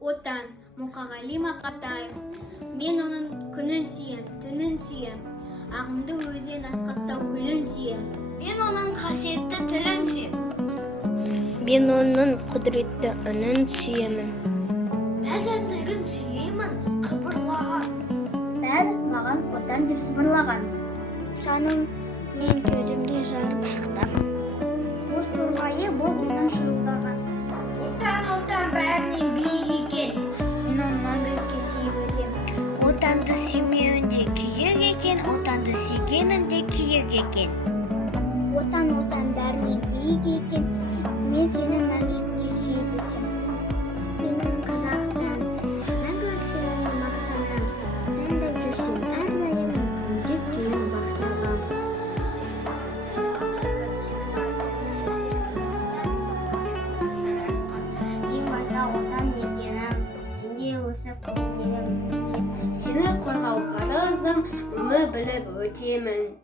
Отан, Мұқағали Мақатаев. Мен оның күнін сүйем, түнін сүйем. Ағымды өзен асқақтау көлін сүйем. Мен оның қасиетті тілін сүйем. Мен оның құдіретті үнін сүйемін. Бәл жәндігін сүйемін, қыбырлаған. Бәрі маған отан деп сыбырлаған. Жаным мен кеудемде жарып шықты. Боз торғайы бол онан шырылдаған. Отан бәрінен биік екен. Мен онан биікке сүйіп өтем. Отанды сүймеуінде күйік екен, отанды сүйгенінде күйік екен. Отан бәрінен биік екен. Мен сені мәңгілікке сүйіп өтем. Менің Қазақстан, мәңгілік сенің мақтаным. Сен де жүрсің әрдайым гүлдеп жүрген бақталым. Ең бата отан екенім, сенде өсіп өнерім. Сені қорғау парызым, мұны біліп өтемін.